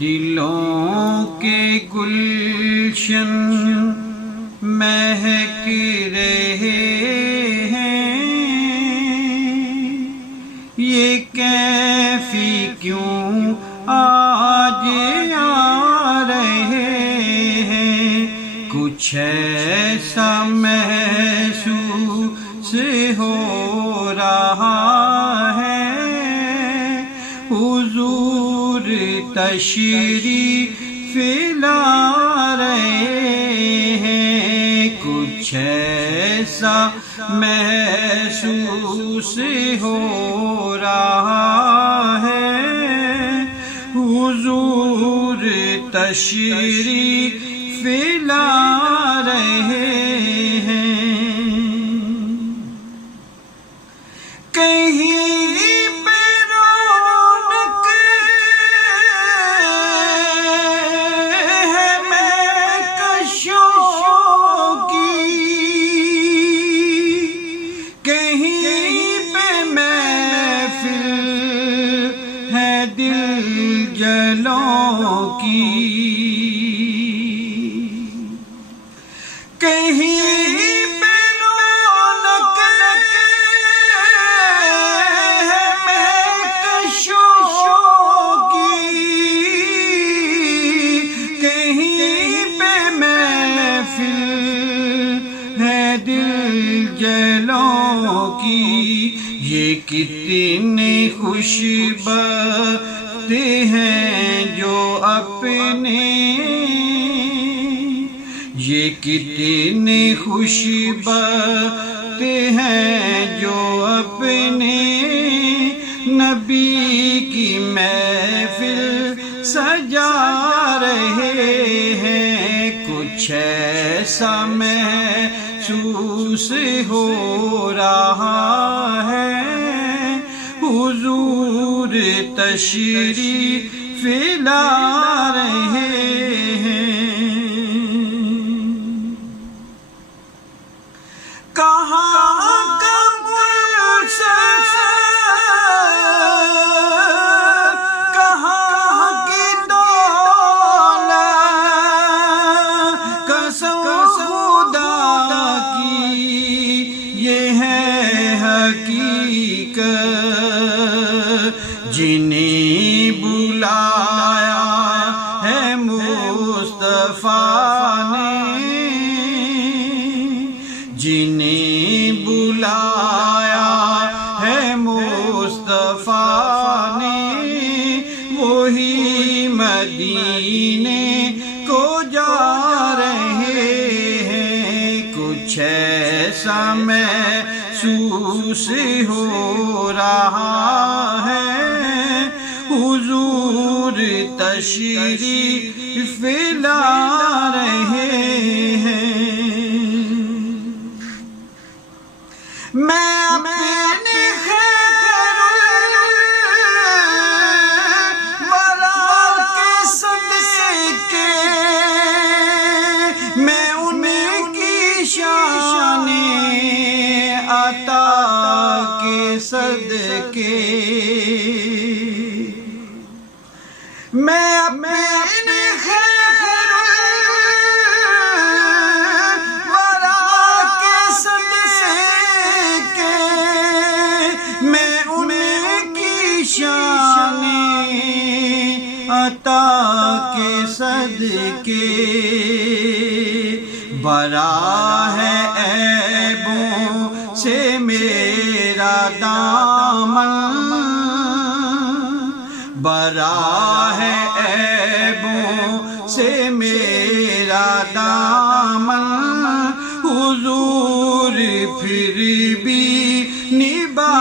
دلوں کے گلشن مہک رہے ہیں، یہ کیفی کیوں آج آ رہے ہیں؟ کچھ ایسا محسوس ہو رہا ہے، حضور تشریف لا رہے ہیں۔ کچھ ایسا محسوس ہو رہا ہے، حضور تشریف لا رہے ہیں۔ کہیں کہیں پہ رونق ہے مہکشوں کی، کہیں پہ محفل ہے دل جلوں کی۔ یہ کتنے خوش بخت ہیں جو اپنے، یہ کتنے خوش بخت ہیں جو اپنے نبی کی محفل سجا رہے ہیں۔ کچھ ایسا محسوس ہو رہا ہے، حضور تشریف لا رہے ہیں۔ جنہیں بلایا ہے مصطفیٰ نے، جنہیں بلایا ہے مصطفیٰ نے، وہی مدینے کو جا رہے ہیں۔ کچھ ایسا محسوس ہو رہا ہے، حضور تشریف لا رہے ہیں۔ میں اپنے خیر الورا کے صدقے، میں ان کی شان عطا کے صدقے، میں اپنے خیر الورا کے صدقے، میں ان کی شان عطا کے صدقے، برا ہے عیبوں سے میرا دامن، برا ہے عیبوں سے میرا دامن، حضور پھر بھی نبھا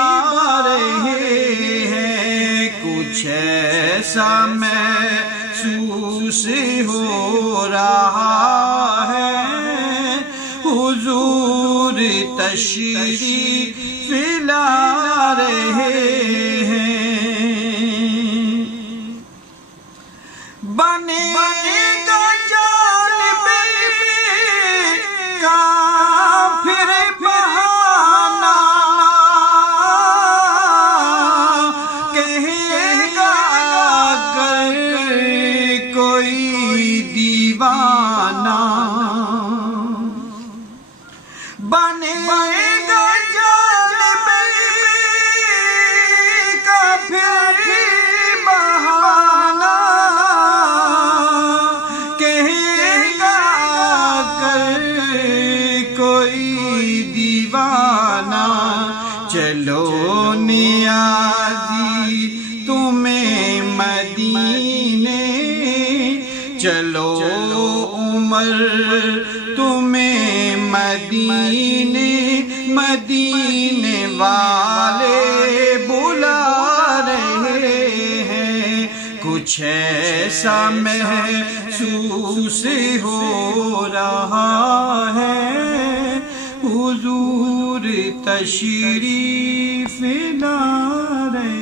رہے ہیں۔ کچھ ایسا محسوس ہو رہا ہے، حضور تشریف لا رہے ہیں۔ بنے گا جانب کافر بہانہ، کہے گا کر چلو عمر تمہیں مدینے والے بلا رہے ہیں، کچھ ایسا محسوس ہو رہا ہے، حضور تشریف لا رہے